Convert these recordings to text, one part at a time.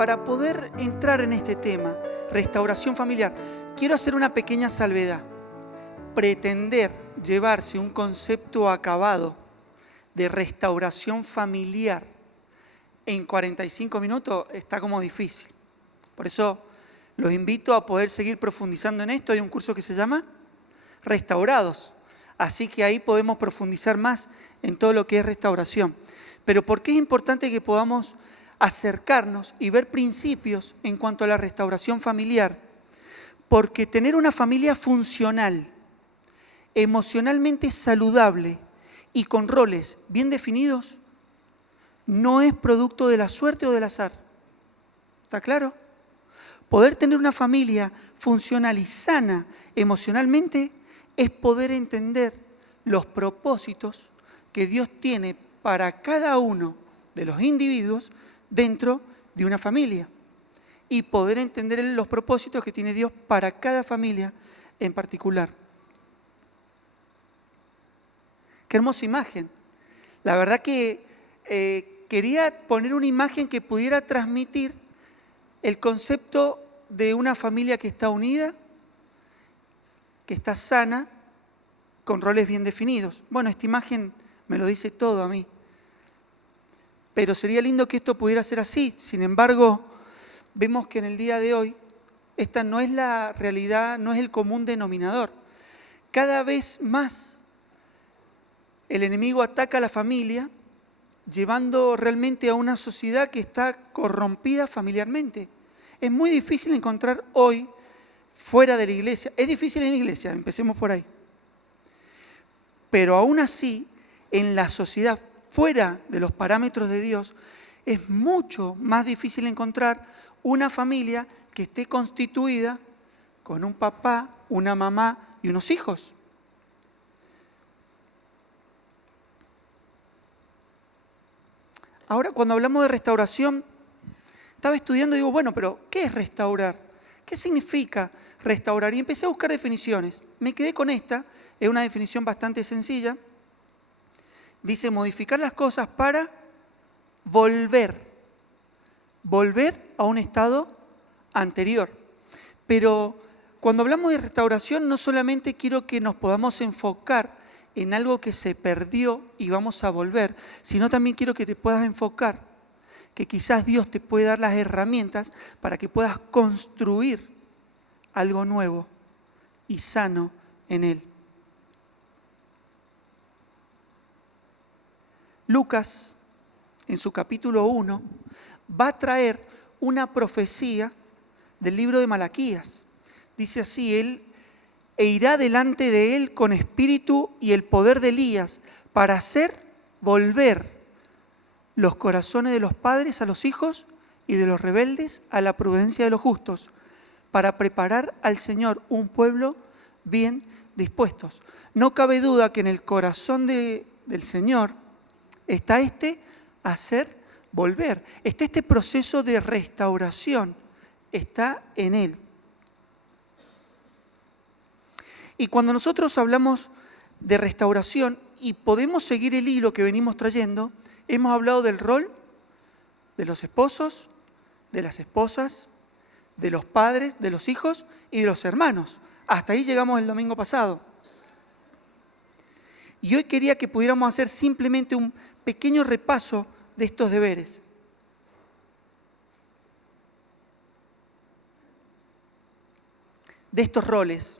para poder entrar en este tema, restauración familiar, quiero hacer una pequeña salvedad. Pretender llevarse un concepto acabado de restauración familiar en 45 minutos está como difícil. Por eso los invito a poder seguir profundizando en esto. Hay un curso que se llama Restaurados. Así que ahí podemos profundizar más en todo lo que es restauración. Pero ¿por qué es importante que podamos acercarnos y ver principios en cuanto a la restauración familiar? Porque tener una familia funcional, emocionalmente saludable y con roles bien definidos no es producto de la suerte o del azar. ¿Está claro? Poder tener una familia funcional y sana emocionalmente es poder entender los propósitos que Dios tiene para cada uno de los individuos dentro de una familia y poder entender los propósitos que tiene Dios para cada familia en particular. Qué hermosa imagen. La verdad que quería poner una imagen que pudiera transmitir el concepto de una familia que está unida, que está sana, con roles bien definidos. Bueno, esta imagen me lo dice todo a mí. Pero sería lindo que esto pudiera ser así. Sin embargo, vemos que en el día de hoy esta no es la realidad, no es el común denominador. Cada vez más el enemigo ataca a la familia, llevando realmente a una sociedad que está corrompida familiarmente. Es muy difícil encontrar hoy fuera de la iglesia. Es difícil en la iglesia, empecemos por ahí. Pero aún así, en la sociedad fuera de los parámetros de Dios, es mucho más difícil encontrar una familia que esté constituida con un papá, una mamá y unos hijos. Ahora, cuando hablamos de restauración, estaba estudiando y digo, bueno, pero ¿qué es restaurar? ¿Qué significa restaurar? Y empecé a buscar definiciones. Me quedé con esta, es una definición bastante sencilla. Dice, modificar las cosas para volver a un estado anterior. Pero cuando hablamos de restauración, no solamente quiero que nos podamos enfocar en algo que se perdió y vamos a volver, sino también quiero que te puedas enfocar, que quizás Dios te puede dar las herramientas para que puedas construir algo nuevo y sano en Él. Lucas, en su capítulo 1, va a traer una profecía del libro de Malaquías. Dice así, e irá delante de él con espíritu y el poder de Elías para hacer volver los corazones de los padres a los hijos y de los rebeldes a la prudencia de los justos, para preparar al Señor un pueblo bien dispuestos. No cabe duda que en el corazón del Señor está hacer volver, está este proceso de restauración, está en Él. Y cuando nosotros hablamos de restauración y podemos seguir el hilo que venimos trayendo, hemos hablado del rol de los esposos, de las esposas, de los padres, de los hijos y de los hermanos. Hasta ahí llegamos el domingo pasado. Y hoy quería que pudiéramos hacer simplemente un pequeño repaso de estos deberes. De estos roles.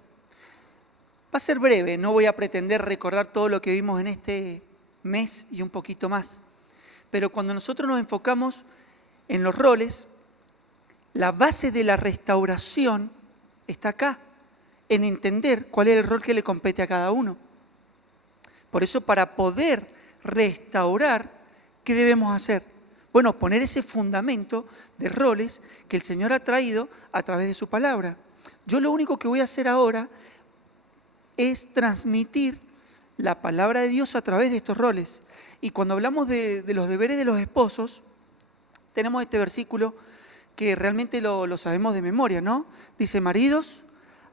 Va a ser breve, no voy a pretender recordar todo lo que vimos en este mes y un poquito más. Pero cuando nosotros nos enfocamos en los roles, la base de la restauración está acá, en entender cuál es el rol que le compete a cada uno. Por eso, para poder restaurar, ¿qué debemos hacer? Bueno, poner ese fundamento de roles que el Señor ha traído a través de su palabra. Yo lo único que voy a hacer ahora es transmitir la palabra de Dios a través de estos roles. Y cuando hablamos de los deberes de los esposos, tenemos este versículo que realmente lo sabemos de memoria, ¿no? Dice, maridos,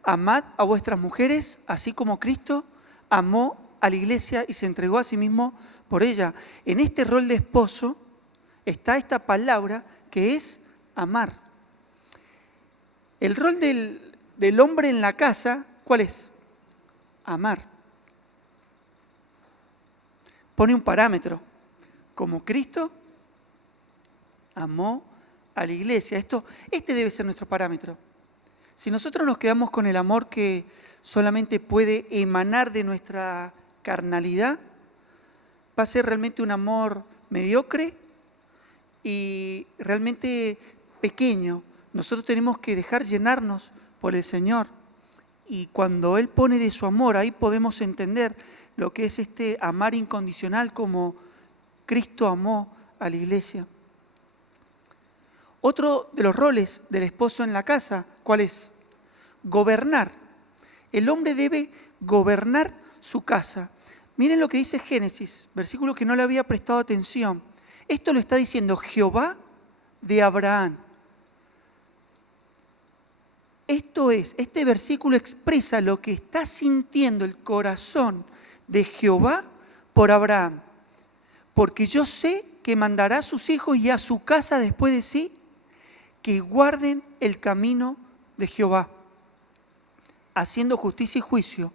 amad a vuestras mujeres, así como Cristo amó a la iglesia y se entregó a sí mismo por ella. En este rol de esposo está esta palabra que es amar. El rol del hombre en la casa, ¿cuál es? Amar. Pone un parámetro. Como Cristo amó a la iglesia. Este debe ser nuestro parámetro. Si nosotros nos quedamos con el amor que solamente puede emanar de nuestra carnalidad, va a ser realmente un amor mediocre y realmente pequeño. Nosotros tenemos que dejar llenarnos por el Señor. Y cuando Él pone de su amor, ahí podemos entender lo que es este amar incondicional como Cristo amó a la iglesia. Otro de los roles del esposo en la casa, ¿cuál es? Gobernar. El hombre debe gobernar su casa. Miren lo que dice Génesis, versículo que no le había prestado atención. Esto lo está diciendo Jehová de Abraham. Este versículo expresa lo que está sintiendo el corazón de Jehová por Abraham. Porque yo sé que mandará a sus hijos y a su casa después de sí, que guarden el camino de Jehová, haciendo justicia y juicio,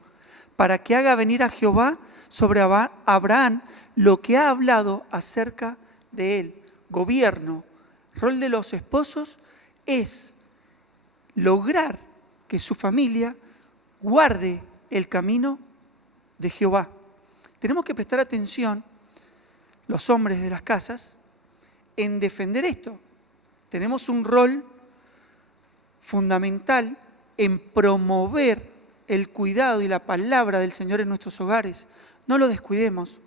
para que haga venir a Jehová sobre Abraham lo que ha hablado acerca de él. Gobierno, rol de los esposos es lograr que su familia guarde el camino de Jehová. Tenemos que prestar atención, los hombres de las casas, en defender esto. Tenemos un rol fundamental en promover el cuidado y la palabra del Señor en nuestros hogares. No lo descuidemos.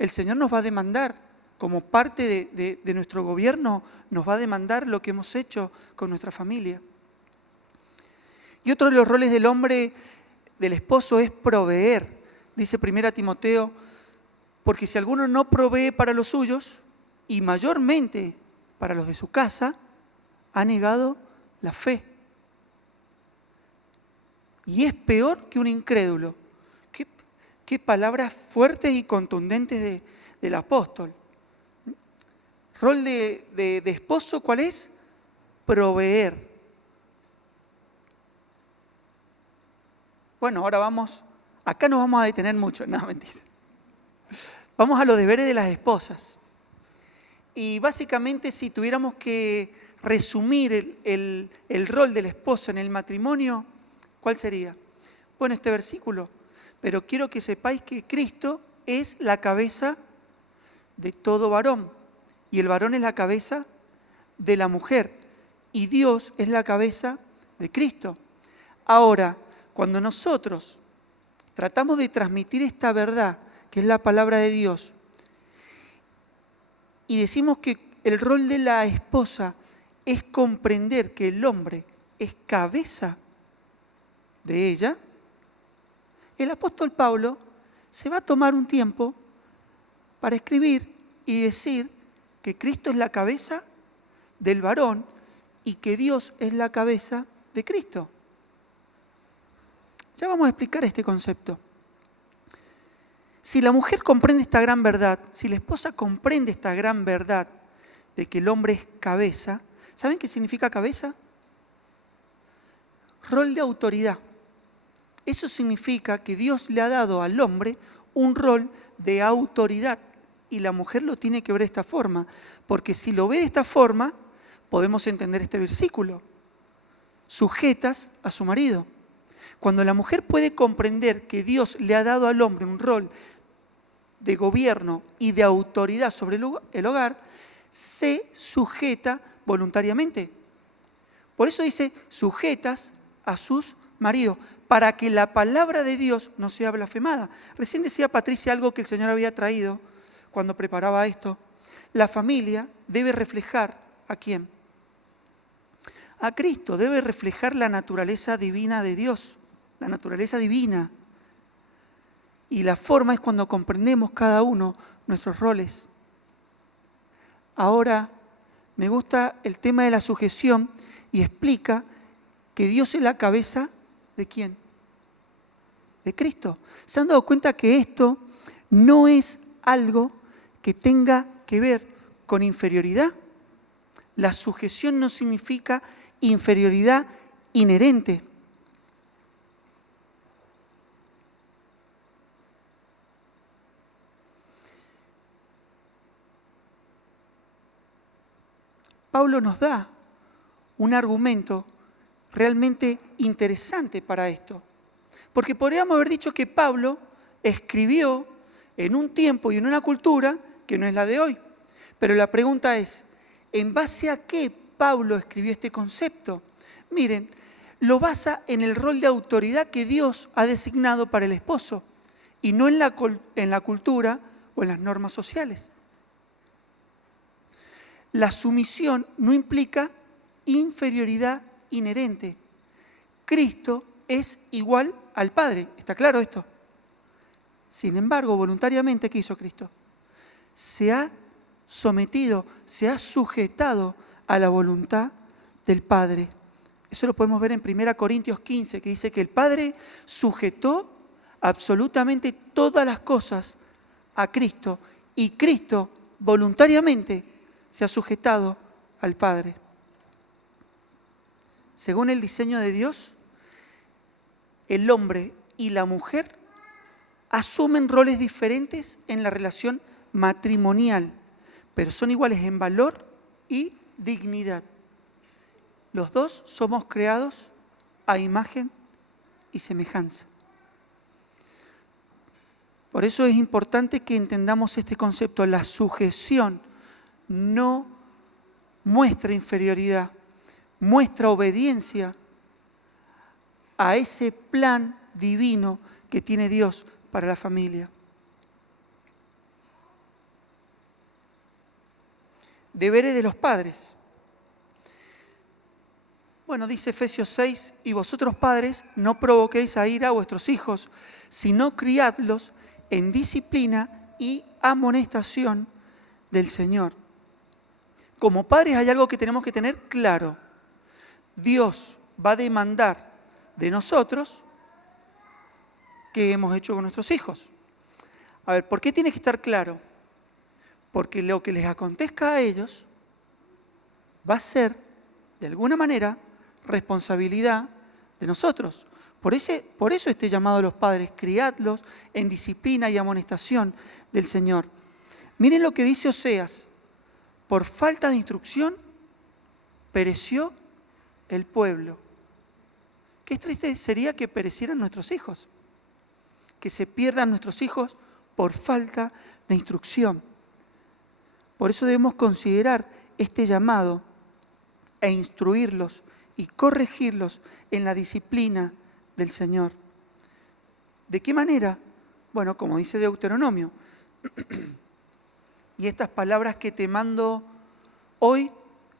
El Señor nos va a demandar, como parte de nuestro gobierno, nos va a demandar lo que hemos hecho con nuestra familia. Y otro de los roles del hombre, del esposo, es proveer. Dice 1 Timoteo, porque si alguno no provee para los suyos, y mayormente para los de su casa, ha negado la fe. Y es peor que un incrédulo. Qué palabras fuertes y contundentes del apóstol. Rol de esposo, ¿cuál es? Proveer. Bueno, ahora acá nos vamos a detener mucho, no, mentira. Vamos a los deberes de las esposas. Y básicamente, si tuviéramos que resumir el rol de la esposa en el matrimonio, ¿cuál sería? Bueno, este versículo. Pero quiero que sepáis que Cristo es la cabeza de todo varón. Y el varón es la cabeza de la mujer. Y Dios es la cabeza de Cristo. Ahora, cuando nosotros tratamos de transmitir esta verdad, que es la palabra de Dios, y decimos que el rol de la esposa es comprender que el hombre es cabeza de ella, el apóstol Pablo se va a tomar un tiempo para escribir y decir que Cristo es la cabeza del varón y que Dios es la cabeza de Cristo. Ya vamos a explicar este concepto. Si la mujer comprende esta gran verdad, si la esposa comprende esta gran verdad de que el hombre es cabeza, ¿saben qué significa cabeza? Rol de autoridad. Eso significa que Dios le ha dado al hombre un rol de autoridad y la mujer lo tiene que ver de esta forma, porque si lo ve de esta forma, podemos entender este versículo. Sujetas a su marido. Cuando la mujer puede comprender que Dios le ha dado al hombre un rol de gobierno y de autoridad sobre el hogar, se sujeta voluntariamente. Por eso dice, sujetas a sus maridos, para que la palabra de Dios no sea blasfemada. Recién decía Patricia algo que el Señor había traído cuando preparaba esto. La familia debe reflejar ¿a quién? A Cristo, debe reflejar la naturaleza divina de Dios, la naturaleza divina. Y la forma es cuando comprendemos cada uno nuestros roles. Ahora, me gusta el tema de la sujeción y explica que Dios es la cabeza ¿de quién? De Cristo. ¿Se han dado cuenta que esto no es algo que tenga que ver con inferioridad? La sujeción no significa inferioridad inherente. Pablo nos da un argumento realmente interesante para esto. Porque podríamos haber dicho que Pablo escribió en un tiempo y en una cultura que no es la de hoy. Pero la pregunta es, ¿en base a qué Pablo escribió este concepto? Miren, lo basa en el rol de autoridad que Dios ha designado para el esposo y no en la cultura o en las normas sociales. La sumisión no implica inferioridad inherente. Cristo es igual al Padre. ¿Está claro esto? Sin embargo, voluntariamente, ¿qué hizo Cristo? Se ha sometido, se ha sujetado a la voluntad del Padre. Eso lo podemos ver en 1 Corintios 15, que dice que el Padre sujetó absolutamente todas las cosas a Cristo y Cristo voluntariamente se ha sujetado al Padre. Según el diseño de Dios, el hombre y la mujer asumen roles diferentes en la relación matrimonial, pero son iguales en valor y dignidad. Los dos somos creados a imagen y semejanza. Por eso es importante que entendamos este concepto. La sujeción no muestra inferioridad, muestra obediencia a ese plan divino que tiene Dios para la familia. Deberes de los padres. Bueno, dice Efesios 6, y vosotros padres no provoquéis a ira a vuestros hijos, sino criadlos en disciplina y amonestación del Señor. Como padres hay algo que tenemos que tener claro. Dios va a demandar de nosotros qué hemos hecho con nuestros hijos. A ver, ¿por qué tiene que estar claro? Porque lo que les acontezca a ellos va a ser, de alguna manera, responsabilidad de nosotros. Por eso este llamado a los padres, criadlos en disciplina y amonestación del Señor. Miren lo que dice Oseas. Por falta de instrucción, pereció el pueblo. Qué triste sería que perecieran nuestros hijos, que se pierdan nuestros hijos por falta de instrucción. Por eso debemos considerar este llamado e instruirlos y corregirlos en la disciplina del Señor. ¿De qué manera? Bueno, como dice Deuteronomio, y estas palabras que te mando hoy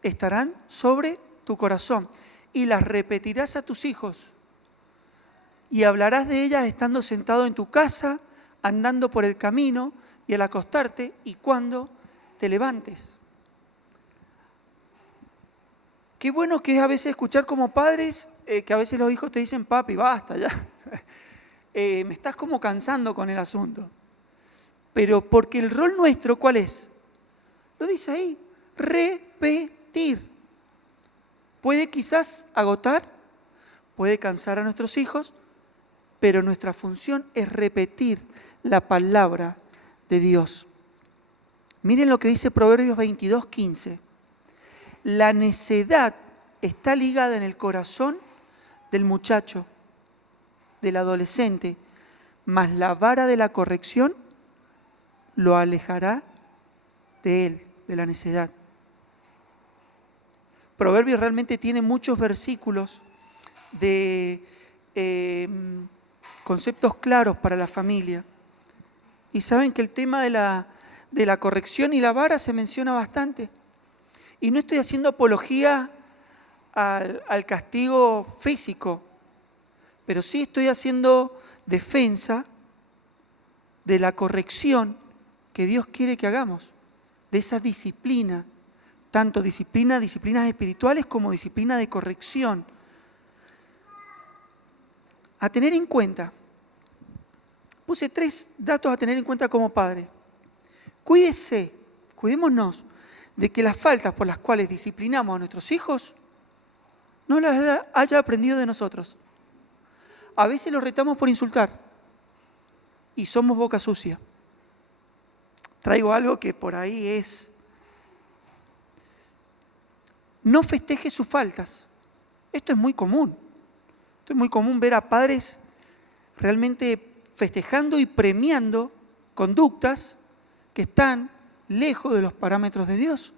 estarán sobre tu corazón y las repetirás a tus hijos y hablarás de ellas estando sentado en tu casa, andando por el camino y al acostarte y cuando te levantes. Qué bueno que es a veces escuchar como padres que a veces los hijos te dicen, papi, basta ya, me estás como cansando con el asunto. Pero porque el rol nuestro, ¿cuál es? Lo dice ahí, repetir. Puede quizás agotar, puede cansar a nuestros hijos, pero nuestra función es repetir la palabra de Dios. Miren lo que dice Proverbios 22:15. La necedad está ligada en el corazón del muchacho, del adolescente, mas la vara de la corrección lo alejará de él, de la necedad. Proverbios realmente tiene muchos versículos de conceptos claros para la familia. Y saben que el tema de la corrección y la vara se menciona bastante. Y no estoy haciendo apología al castigo físico, pero sí estoy haciendo defensa de la corrección que Dios quiere que hagamos, de esa disciplina, tanto disciplinas espirituales como disciplina de corrección. A tener en cuenta, puse 3 datos a tener en cuenta como padre. Cuídémonos de que las faltas por las cuales disciplinamos a nuestros hijos no las haya aprendido de nosotros. A veces los retamos por insultar y somos boca sucia. Traigo algo que por ahí es: no festeje sus faltas. Esto es muy común. Esto es muy común ver a padres realmente festejando y premiando conductas que están lejos de los parámetros de Dios.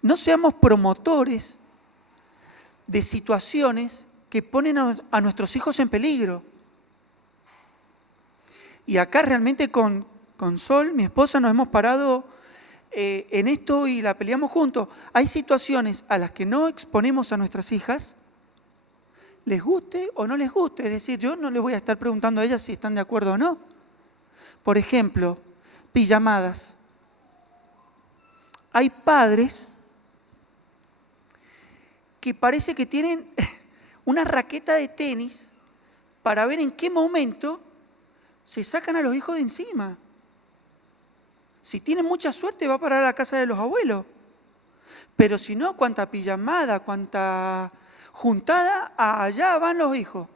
No seamos promotores de situaciones que ponen a nuestros hijos en peligro. Y acá realmente con Sol, mi esposa, nos hemos parado en esto y la peleamos juntos. Hay situaciones a las que no exponemos a nuestras hijas, les guste o no les guste. Es decir, yo no les voy a estar preguntando a ellas si están de acuerdo o no. Por ejemplo, pijamadas. Hay padres que parece que tienen una raqueta de tenis para ver en qué momento se sacan a los hijos de encima. Si tienen mucha suerte va a parar a la casa de los abuelos. Pero si no, cuánta pijamada, cuánta juntada, allá van los hijos.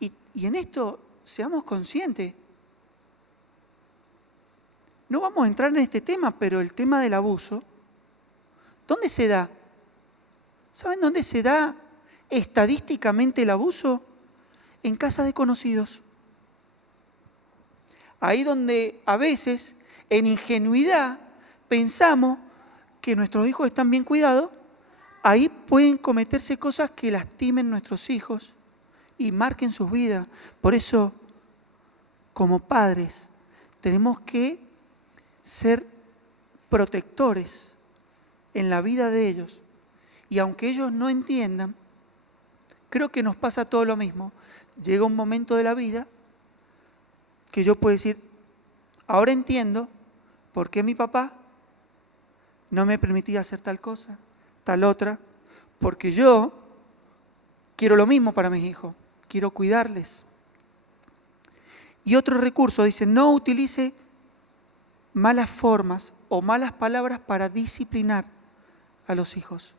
Y en esto seamos conscientes. No vamos a entrar en este tema, pero el tema del abuso, ¿dónde se da? ¿Saben dónde se da estadísticamente el abuso? En casa de conocidos. Ahí donde a veces, en ingenuidad, pensamos que nuestros hijos están bien cuidados, ahí pueden cometerse cosas que lastimen nuestros hijos y marquen sus vidas. Por eso, como padres, tenemos que ser protectores en la vida de ellos. Y aunque ellos no entiendan, creo que nos pasa todo lo mismo. Llega un momento de la vida que yo puedo decir, ahora entiendo por qué mi papá no me permitía hacer tal cosa, tal otra, porque yo quiero lo mismo para mis hijos, quiero cuidarles. Y otro recurso dice, no utilice malas formas o malas palabras para disciplinar a los hijos.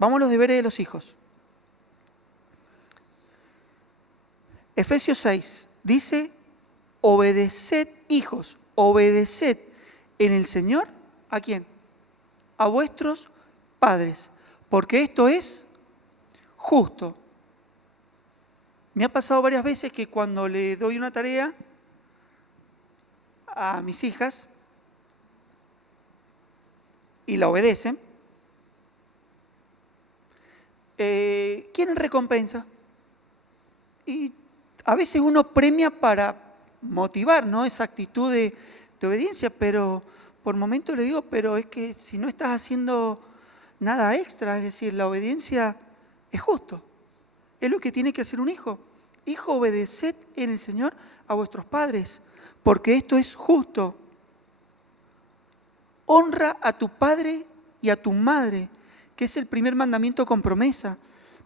Vamos a los deberes de los hijos. Efesios 6 dice, obedeced, hijos, obedeced en el Señor, ¿a quién? A vuestros padres, porque esto es justo. Me ha pasado varias veces que cuando le doy una tarea a mis hijas y la obedecen, quieren recompensa. Y a veces uno premia para motivar, ¿no?, esa actitud de obediencia, pero por momentos le digo, pero es que si no estás haciendo nada extra, es decir, la obediencia es justo, es lo que tiene que hacer un hijo. Hijo, obedeced en el Señor a vuestros padres, porque esto es justo. Honra a tu padre y a tu madre, que es el primer mandamiento con promesa,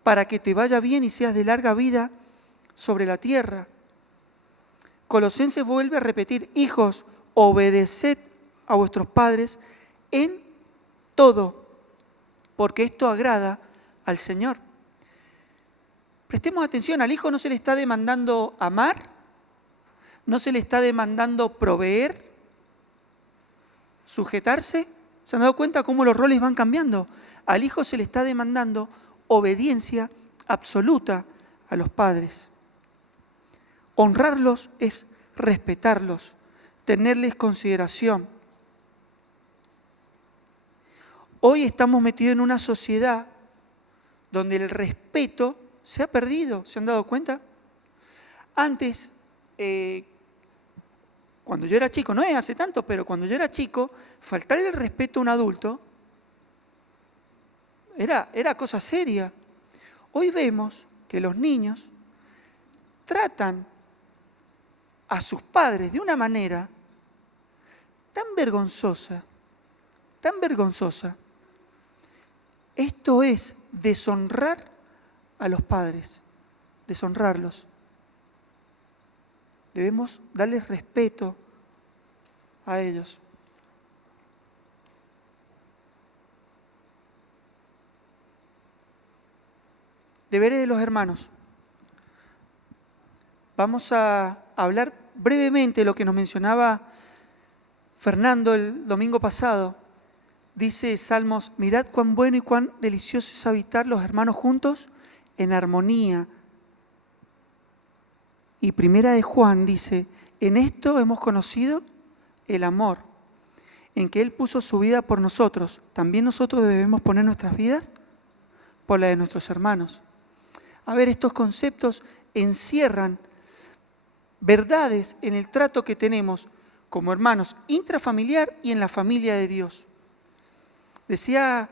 para que te vaya bien y seas de larga vida sobre la tierra. Colosenses vuelve a repetir, hijos, obedeced a vuestros padres en todo, porque esto agrada al Señor. Prestemos atención, al hijo no se le está demandando amar, no se le está demandando proveer, sujetarse. ¿Se han dado cuenta cómo los roles van cambiando? Al hijo se le está demandando obediencia absoluta a los padres. Honrarlos es respetarlos, tenerles consideración. Hoy estamos metidos en una sociedad donde el respeto se ha perdido. ¿Se han dado cuenta? Antes, cuando yo era chico, no es hace tanto, pero cuando yo era chico, faltarle el respeto a un adulto era cosa seria. Hoy vemos que los niños tratan a sus padres de una manera tan vergonzosa, tan vergonzosa. Esto es deshonrar a los padres, deshonrarlos. Debemos darles respeto a ellos. Deberes de los hermanos. Vamos a hablar brevemente de lo que nos mencionaba Fernando el domingo pasado. Dice Salmos: mirad cuán bueno y cuán delicioso es habitar los hermanos juntos en armonía. Y Primera de Juan dice: en esto hemos conocido el amor, en que Él puso su vida por nosotros. También nosotros debemos poner nuestras vidas por la de nuestros hermanos. A ver, estos conceptos encierran verdades en el trato que tenemos como hermanos intrafamiliar y en la familia de Dios. Decía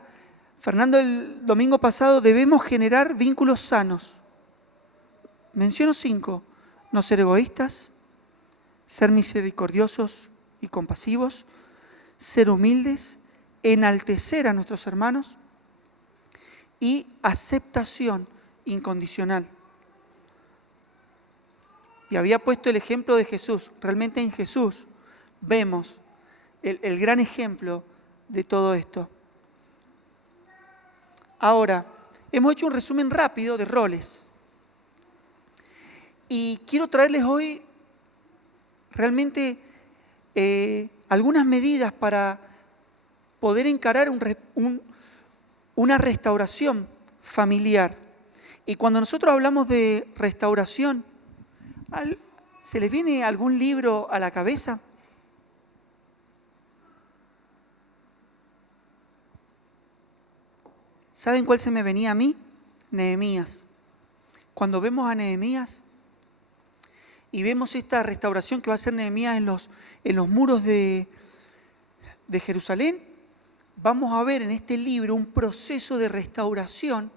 Fernando el domingo pasado, debemos generar vínculos sanos. Menciono 5. No ser egoístas, ser misericordiosos y compasivos, ser humildes, enaltecer a nuestros hermanos y aceptación incondicional. Y había puesto el ejemplo de Jesús. Realmente en Jesús vemos el gran ejemplo de todo esto. Ahora, hemos hecho un resumen rápido de roles. Y quiero traerles hoy realmente algunas medidas para poder encarar una restauración familiar. Y cuando nosotros hablamos de restauración, ¿se les viene algún libro a la cabeza? ¿Saben cuál se me venía a mí? Nehemías. Cuando vemos a Nehemías y vemos esta restauración que va a hacer Nehemías en los muros de Jerusalén, vamos a ver en este libro un proceso de restauración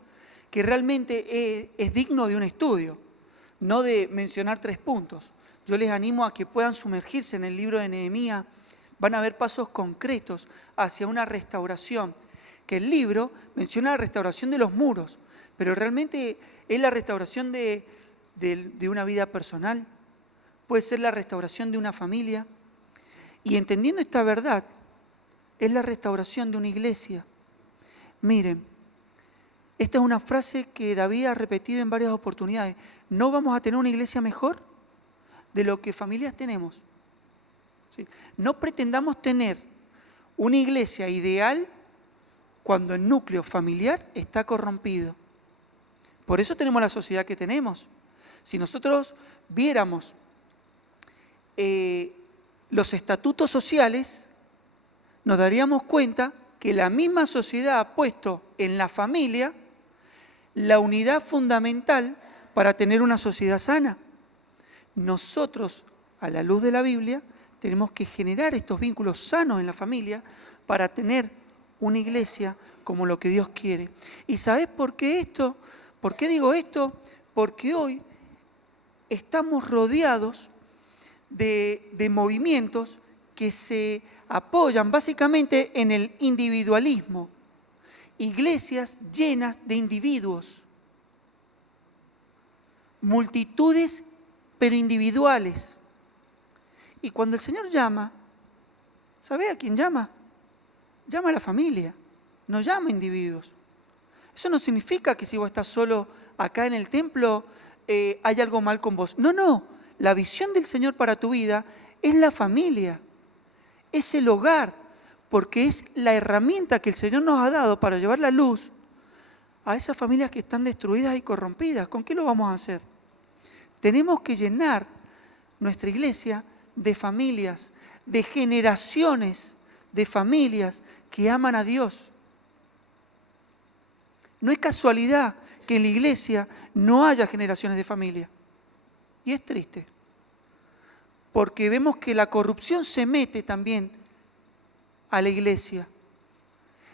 que realmente es digno de un estudio, no de mencionar 3 puntos. Yo les animo a que puedan sumergirse en el libro de Nehemías, van a ver pasos concretos hacia una restauración, que el libro menciona la restauración de los muros, pero realmente es la restauración de una vida personal, puede ser la restauración de una familia, y entendiendo esta verdad, es la restauración de una iglesia. Miren, esta es una frase que David ha repetido en varias oportunidades. No vamos a tener una iglesia mejor de lo que familias tenemos. ¿Sí? No pretendamos tener una iglesia ideal cuando el núcleo familiar está corrompido. Por eso tenemos la sociedad que tenemos. Si nosotros viéramos los estatutos sociales, nos daríamos cuenta que la misma sociedad ha puesto en la familia la unidad fundamental para tener una sociedad sana. Nosotros, a la luz de la Biblia, tenemos que generar estos vínculos sanos en la familia para tener una iglesia como lo que Dios quiere. ¿Y sabés por qué esto? ¿Por qué digo esto? Porque hoy estamos rodeados de movimientos que se apoyan básicamente en el individualismo. Iglesias llenas de individuos, multitudes pero individuales. Y cuando el Señor llama, ¿sabe a quién llama? Llama a la familia, no llama a individuos. Eso no significa que si vos estás solo acá en el templo hay algo mal con vos. No, no, la visión del Señor para tu vida es la familia, es el hogar, porque es la herramienta que el Señor nos ha dado para llevar la luz a esas familias que están destruidas y corrompidas. ¿Con qué lo vamos a hacer? Tenemos que llenar nuestra iglesia de familias, de generaciones de familias que aman a Dios. No es casualidad que en la iglesia no haya generaciones de familia. Y es triste, porque vemos que la corrupción se mete también a la iglesia.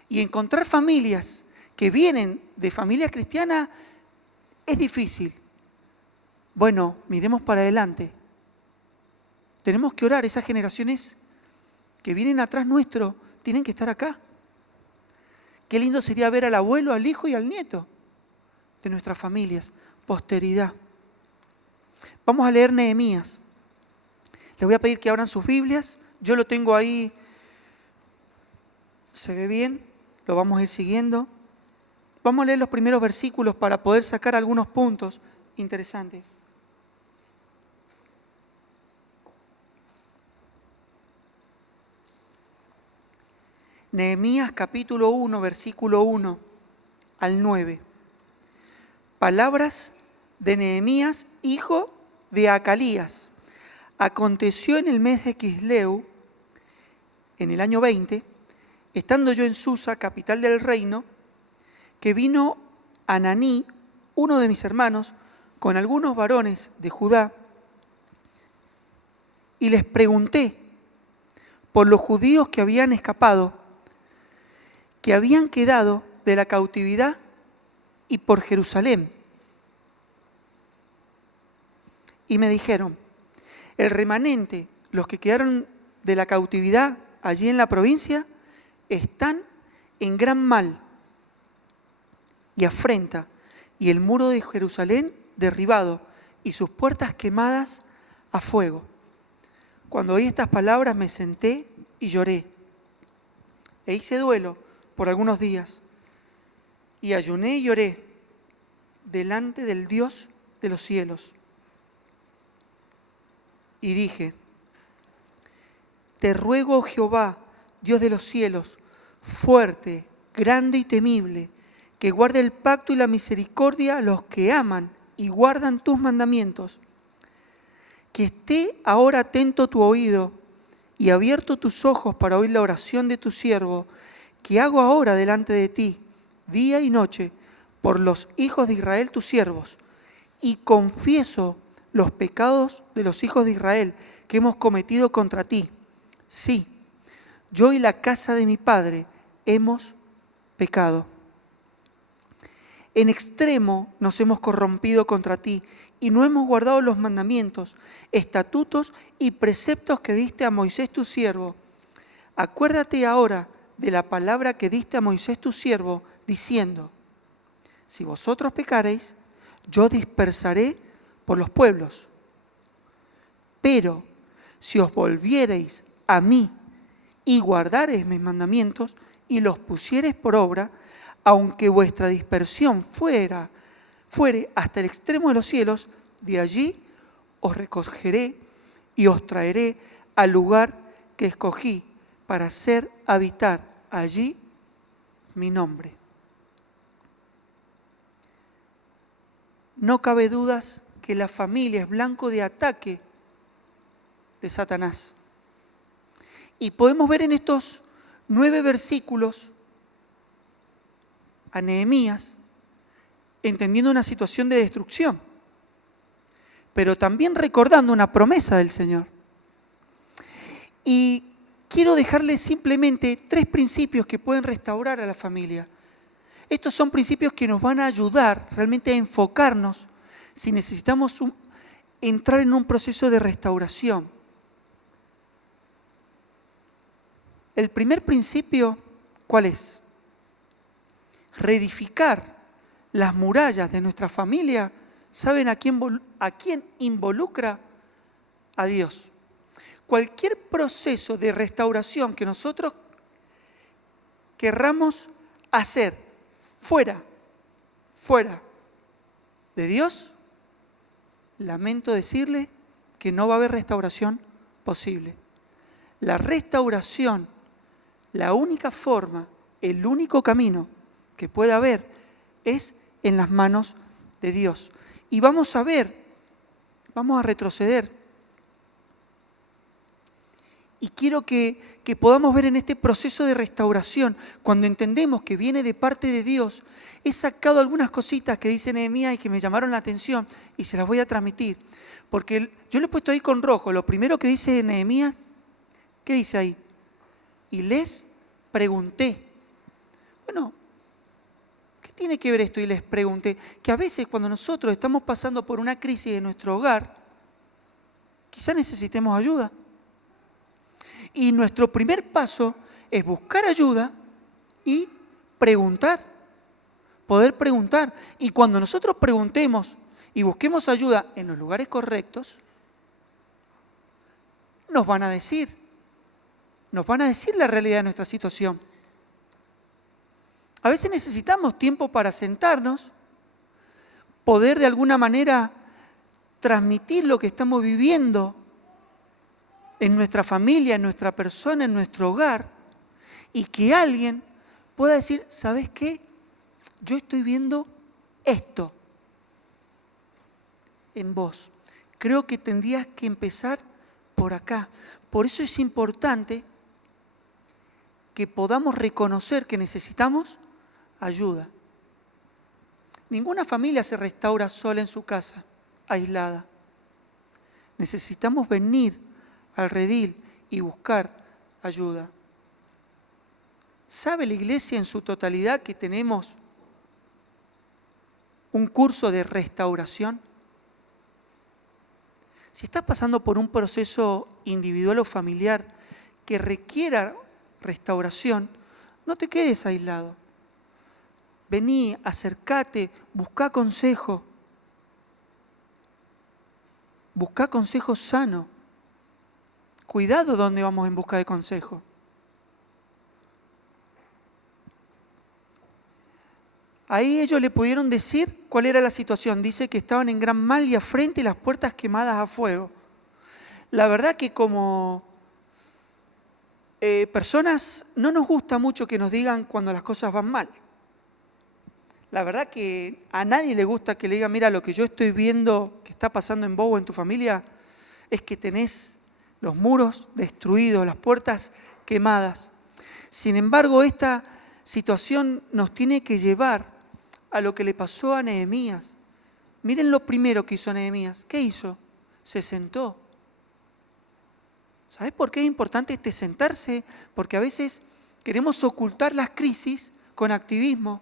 Y encontrar familias que vienen de familias cristianas es difícil. Bueno, miremos para adelante. Tenemos que orar. Esas generaciones que vienen atrás nuestro tienen que estar acá. Qué lindo sería ver al abuelo, al hijo y al nieto de nuestras familias, posteridad. Vamos a leer Nehemías. Les voy a pedir que abran sus Biblias. Yo lo tengo ahí. ¿Se ve bien? Lo vamos a ir siguiendo. Vamos a leer los primeros versículos para poder sacar algunos puntos interesantes. Nehemías capítulo 1, versículo 1 al 9. Palabras de Nehemías, hijo de Acalías. Aconteció en el mes de Quisleu, en el año 20, estando yo en Susa, capital del reino, que vino Ananí, uno de mis hermanos, con algunos varones de Judá, y les pregunté por los judíos que habían escapado, que habían quedado de la cautividad, y por Jerusalén. Y me dijeron, el remanente, los que quedaron de la cautividad allí en la provincia, están en gran mal y afrenta, y el muro de Jerusalén derribado, y sus puertas quemadas a fuego. Cuando oí estas palabras me senté y lloré, e hice duelo por algunos días, y ayuné y lloré delante del Dios de los cielos. Y dije, te ruego, oh Jehová, Dios de los cielos, fuerte, grande y temible, que guarde el pacto y la misericordia a los que aman y guardan tus mandamientos. Que esté ahora atento tu oído y abierto tus ojos para oír la oración de tu siervo, que hago ahora delante de ti, día y noche, por los hijos de Israel tus siervos, y confieso los pecados de los hijos de Israel que hemos cometido contra ti. Sí, yo y la casa de mi padre hemos pecado. En extremo nos hemos corrompido contra ti y no hemos guardado los mandamientos, estatutos y preceptos que diste a Moisés tu siervo. Acuérdate ahora de la palabra que diste a Moisés tu siervo, diciendo, si vosotros pecareis, yo dispersaré por los pueblos. Pero si os volviereis a mí y guardareis mis mandamientos y los pusiereis por obra, aunque vuestra dispersión fuere hasta el extremo de los cielos, de allí os recogeré y os traeré al lugar que escogí para hacer habitar allí mi nombre. No cabe dudas que la familia es blanco de ataque de Satanás. Y podemos ver en estos 9 versículos a Nehemías entendiendo una situación de destrucción, pero también recordando una promesa del Señor. Y quiero dejarles simplemente 3 principios que pueden restaurar a la familia. Estos son principios que nos van a ayudar realmente a enfocarnos si necesitamos entrar en un proceso de restauración. El primer principio, ¿cuál es? Reedificar las murallas de nuestra familia. ¿Saben a quién involucra? A Dios. Cualquier proceso de restauración que nosotros querramos hacer fuera de Dios, lamento decirle que no va a haber restauración posible. La restauración, la única forma, el único camino que puede haber es en las manos de Dios. Y vamos a retroceder. Y quiero que podamos ver en este proceso de restauración, cuando entendemos que viene de parte de Dios, he sacado algunas cositas que dice Nehemías y que me llamaron la atención y se las voy a transmitir. Porque yo lo he puesto ahí con rojo. Lo primero que dice Nehemías, ¿qué dice ahí? Y les pregunté. Bueno, ¿qué tiene que ver esto? Y les pregunté. Que a veces cuando nosotros estamos pasando por una crisis en nuestro hogar, quizás necesitemos ayuda. Y nuestro primer paso es buscar ayuda y preguntar, poder preguntar. Y cuando nosotros preguntemos y busquemos ayuda en los lugares correctos, nos van a decir la realidad de nuestra situación. A veces necesitamos tiempo para sentarnos, poder de alguna manera transmitir lo que estamos viviendo en nuestra familia, en nuestra persona, en nuestro hogar, y que alguien pueda decir, ¿sabes qué? Yo estoy viendo esto en vos. Creo que tendrías que empezar por acá. Por eso es importante que podamos reconocer que necesitamos ayuda. Ninguna familia se restaura sola en su casa, aislada. Necesitamos venir al redil y buscar ayuda. ¿Sabe la iglesia en su totalidad que tenemos un curso de restauración? Si estás pasando por un proceso individual o familiar que requiera restauración, no te quedes aislado. Vení, acércate, buscá consejo. Buscá consejo sano. Cuidado donde vamos en busca de consejo. Ahí ellos le pudieron decir cuál era la situación. Dice que estaban en gran mal y afrenta y las puertas quemadas a fuego. La verdad que como personas no nos gusta mucho que nos digan cuando las cosas van mal. La verdad que a nadie le gusta que le digan, mira, lo que yo estoy viendo que está pasando en vos o en tu familia es que tenés los muros destruidos, las puertas quemadas. Sin embargo, esta situación nos tiene que llevar a lo que le pasó a Nehemías. Miren lo primero que hizo Nehemías. ¿Qué hizo? Se sentó. ¿Sabes por qué es importante sentarse? Porque a veces queremos ocultar las crisis con activismo.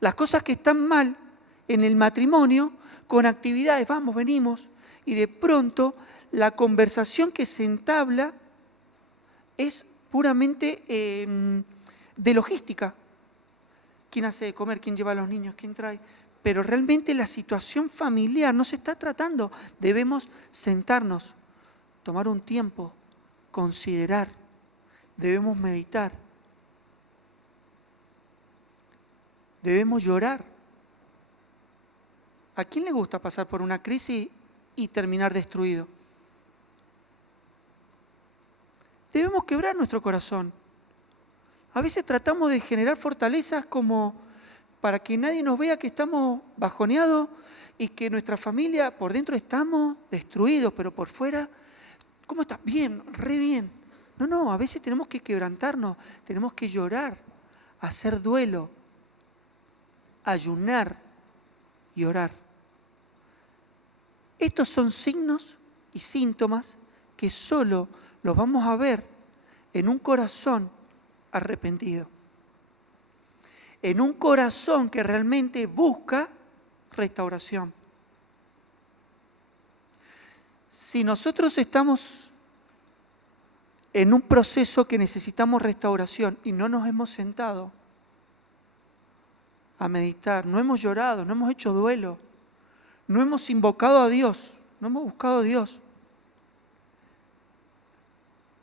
Las cosas que están mal en el matrimonio, con actividades, vamos, venimos, y de pronto la conversación que se entabla es puramente de logística. ¿Quién hace de comer? ¿Quién lleva a los niños? ¿Quién trae? Pero realmente la situación familiar no se está tratando. Debemos sentarnos, tomar un tiempo, considerar, debemos meditar, debemos llorar. ¿A quién le gusta pasar por una crisis y terminar destruido? Debemos quebrar nuestro corazón. A veces tratamos de generar fortalezas como para que nadie nos vea que estamos bajoneados y que nuestra familia por dentro estamos destruidos, pero por fuera, ¿cómo estás? Bien, re bien. No, a veces tenemos que quebrantarnos, tenemos que llorar, hacer duelo, ayunar y orar. Estos son signos y síntomas que solo los vamos a ver en un corazón arrepentido. En un corazón que realmente busca restauración. Si nosotros estamos en un proceso que necesitamos restauración y no nos hemos sentado a meditar, no hemos llorado, no hemos hecho duelo, no hemos invocado a Dios, no hemos buscado a Dios,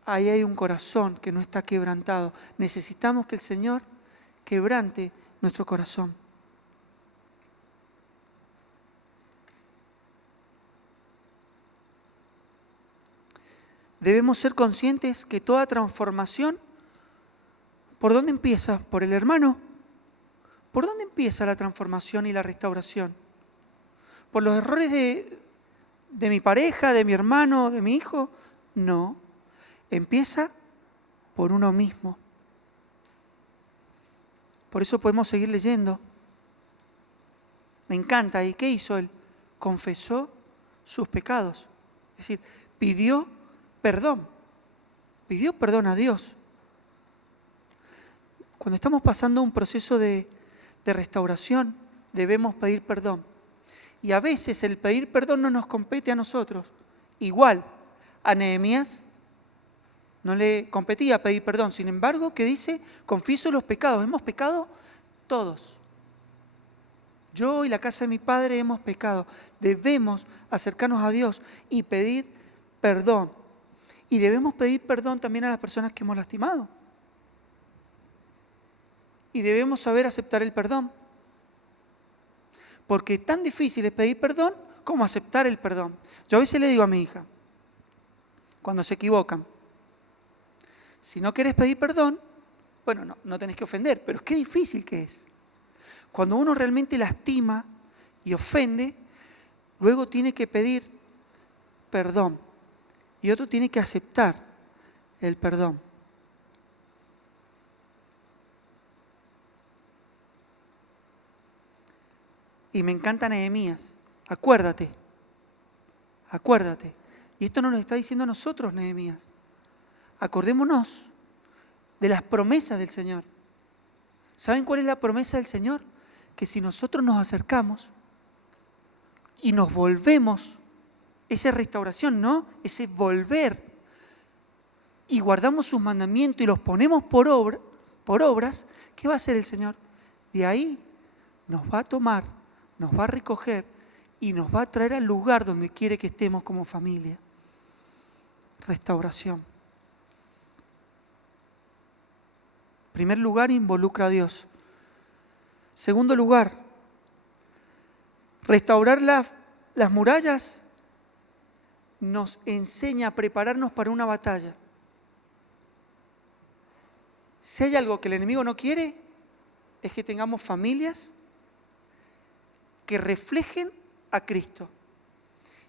ahí hay un corazón que no está quebrantado. Necesitamos que el Señor quebrante nuestro corazón. Debemos ser conscientes que toda transformación, ¿por dónde empieza? ¿Por el hermano? ¿Por dónde empieza la transformación y la restauración? ¿Por los errores de mi pareja, de mi hermano, de mi hijo? No. Empieza por uno mismo. Por eso podemos seguir leyendo. Me encanta. ¿Y qué hizo él? Confesó sus pecados. Es decir, pidió perdón a Dios. Cuando estamos pasando un proceso de restauración, debemos pedir perdón. Y a veces el pedir perdón no nos compete a nosotros. Igual, a Nehemías no le competía pedir perdón. Sin embargo, ¿qué dice? Confieso los pecados. Hemos pecado todos. Yo y la casa de mi padre hemos pecado. Debemos acercarnos a Dios y pedir perdón Y debemos pedir perdón también a las personas que hemos lastimado. Y debemos saber aceptar el perdón. Porque tan difícil es pedir perdón como aceptar el perdón. Yo a veces le digo a mi hija, cuando se equivocan, si no querés pedir perdón, bueno, no tenés que ofender, pero qué difícil que es. Cuando uno realmente lastima y ofende, luego tiene que pedir perdón. Y otro tiene que aceptar el perdón. Y me encanta Nehemías. Acuérdate. Y esto nos lo está diciendo a nosotros, Nehemías. Acordémonos de las promesas del Señor. ¿Saben cuál es la promesa del Señor? Que si nosotros nos acercamos y nos volvemos, esa restauración, ¿no? Ese volver, y guardamos sus mandamientos y los ponemos por obras, ¿qué va a hacer el Señor? De ahí nos va a tomar, nos va a recoger y nos va a traer al lugar donde quiere que estemos como familia. Restauración. En primer lugar, involucra a Dios. Segundo lugar, restaurar las murallas nos enseña a prepararnos para una batalla. Si hay algo que el enemigo no quiere, es que tengamos familias que reflejen a Cristo.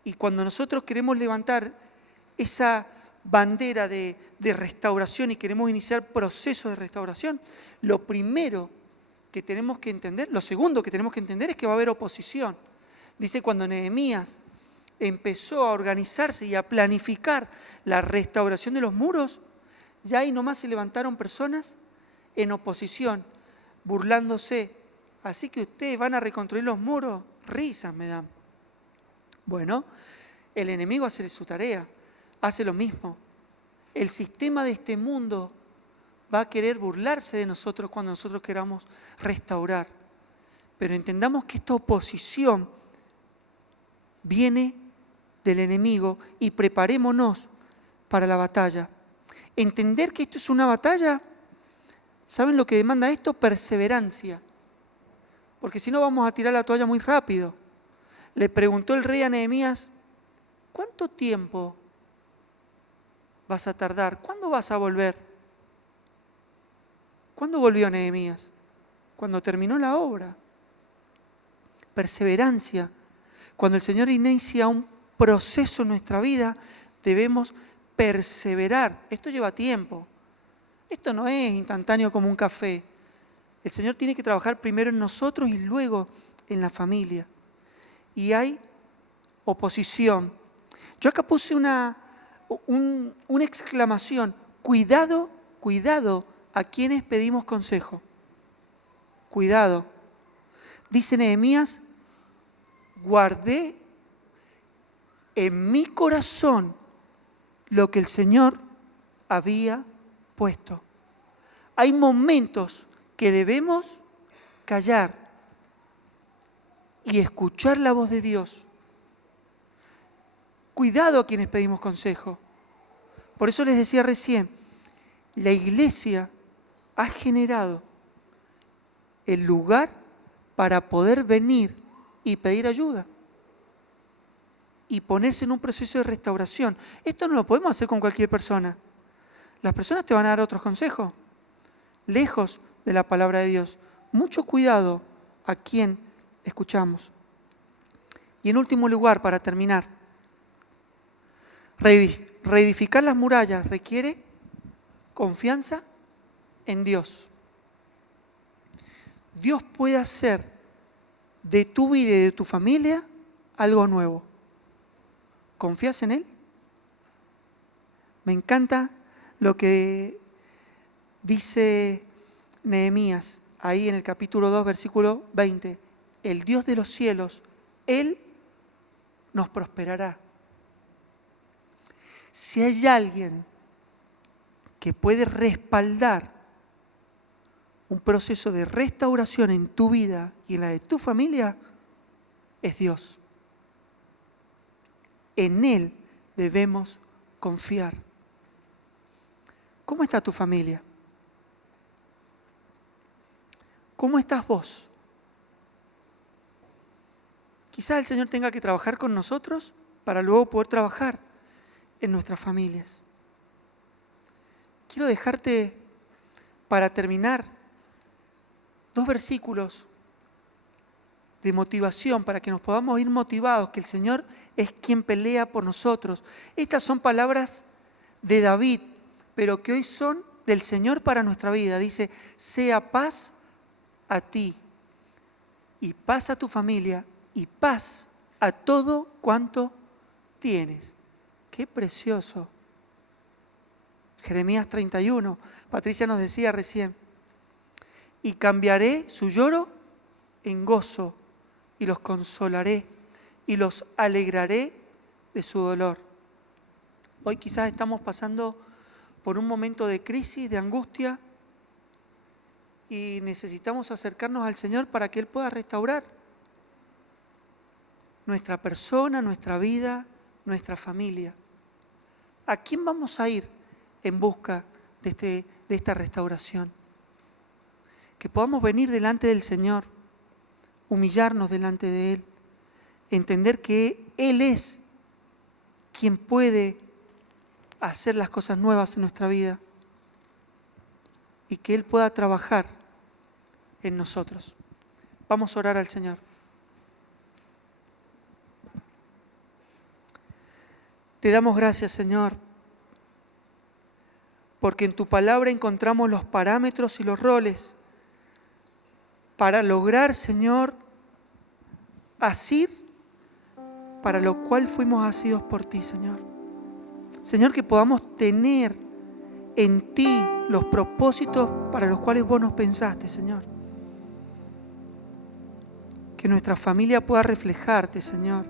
Y cuando nosotros queremos levantar esa bandera de restauración y queremos iniciar procesos de restauración, lo primero que tenemos que entender, lo segundo que tenemos que entender es que va a haber oposición. Dice cuando Nehemías empezó a organizarse y a planificar la restauración de los muros, ya ahí nomás se levantaron personas en oposición, burlándose. Así que ustedes van a reconstruir los muros, risas me dan. Bueno, el enemigo hace su tarea, hace lo mismo. El sistema de este mundo va a querer burlarse de nosotros cuando nosotros queramos restaurar. Pero entendamos que esta oposición viene del enemigo y preparémonos para la batalla. Entender que esto es una batalla, ¿saben lo que demanda esto? Perseverancia. Porque si no vamos a tirar la toalla muy rápido. Le preguntó el rey a Nehemías, ¿cuánto tiempo vas a tardar? ¿Cuándo vas a volver? ¿Cuándo volvió Nehemías? Cuando terminó la obra. Perseverancia. Cuando el Señor inicia un proceso en nuestra vida, debemos perseverar. Esto lleva tiempo. Esto no es instantáneo como un café. El Señor tiene que trabajar primero en nosotros y luego en la familia. Y hay oposición. Yo acá puse una exclamación. Cuidado, cuidado a quienes pedimos consejo. Cuidado. Dice Nehemías, guardé en mi corazón lo que el Señor había puesto. Hay momentos que debemos callar y escuchar la voz de Dios. Cuidado a quienes pedimos consejo. Por eso les decía recién, la iglesia ha generado el lugar para poder venir y pedir ayuda y ponerse en un proceso de restauración. Esto no lo podemos hacer con cualquier persona. Las personas te van a dar otros consejos, lejos de la palabra de Dios. Mucho cuidado a quién escuchamos. Y en último lugar, para terminar, reedificar las murallas requiere confianza en Dios. Dios puede hacer de tu vida y de tu familia algo nuevo. ¿Confías en Él? Me encanta lo que dice Nehemías, ahí en el capítulo 2, versículo 20. El Dios de los cielos, Él nos prosperará. Si hay alguien que puede respaldar un proceso de restauración en tu vida y en la de tu familia, es Dios. En Él debemos confiar. ¿Cómo está tu familia? ¿Cómo estás vos? Quizás el Señor tenga que trabajar con nosotros para luego poder trabajar en nuestras familias. Quiero dejarte, para terminar, 2 versículos de motivación para que nos podamos ir motivados, que el Señor es quien pelea por nosotros. Estas son palabras de David, pero que hoy son del Señor para nuestra vida. Dice, sea paz a ti, y paz a tu familia, y paz a todo cuanto tienes. ¡Qué precioso! Jeremías 31, Patricia nos decía recién, y cambiaré su lloro en gozo, y los consolaré, y los alegraré de su dolor. Hoy quizás estamos pasando por un momento de crisis, de angustia, y necesitamos acercarnos al Señor para que Él pueda restaurar nuestra persona, nuestra vida, nuestra familia. ¿A quién vamos a ir en busca de esta restauración? Que podamos venir delante del Señor, humillarnos delante de Él, entender que Él es quien puede hacer las cosas nuevas en nuestra vida y que Él pueda trabajar en nosotros. Vamos a orar al Señor. Te damos gracias, Señor, porque en tu palabra encontramos los parámetros y los roles para lograr, Señor, asir para lo cual fuimos asidos por ti, Señor. Señor, que podamos tener en ti los propósitos para los cuales vos nos pensaste, Señor. Que nuestra familia pueda reflejarte, Señor.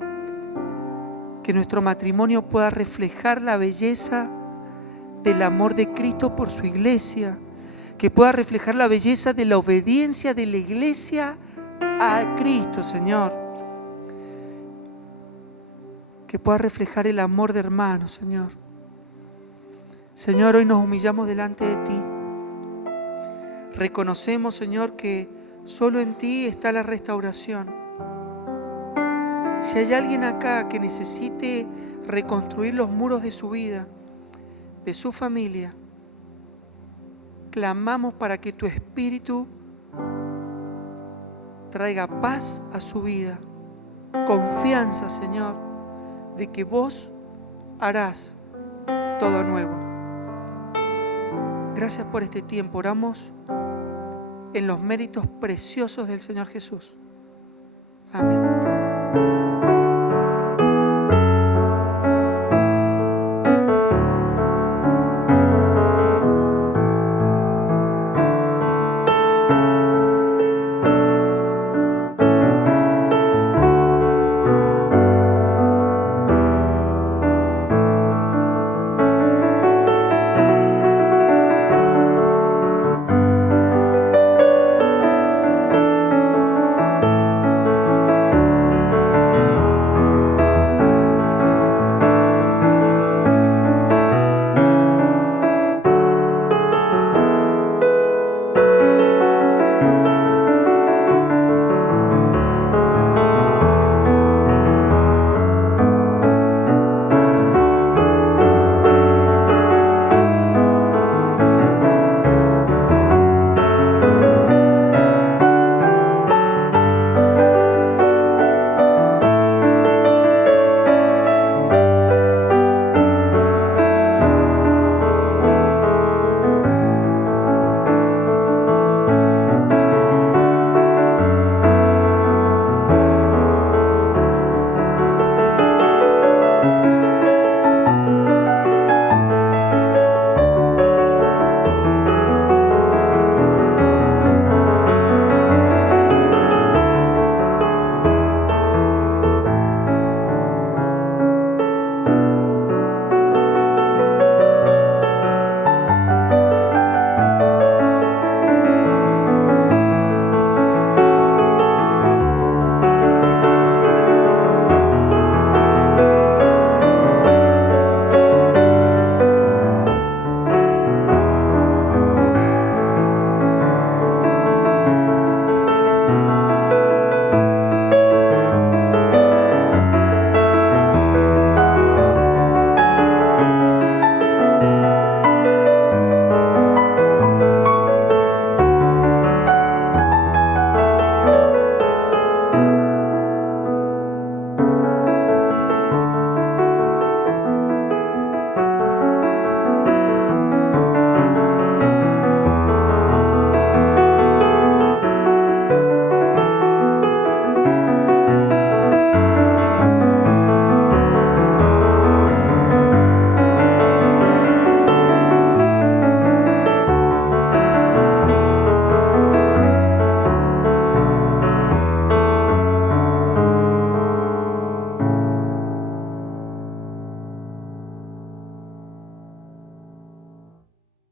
Que nuestro matrimonio pueda reflejar la belleza del amor de Cristo por su iglesia. Que pueda reflejar la belleza de la obediencia de la iglesia a Cristo, Señor. Que pueda reflejar el amor de hermanos, Señor. Señor, hoy nos humillamos delante de ti. Reconocemos, Señor, que solo en ti está la restauración. Si hay alguien acá que necesite reconstruir los muros de su vida, de su familia, clamamos para que tu Espíritu traiga paz a su vida, confianza, Señor, de que vos harás todo nuevo. Gracias por este tiempo. Oramos en los méritos preciosos del Señor Jesús. Amén.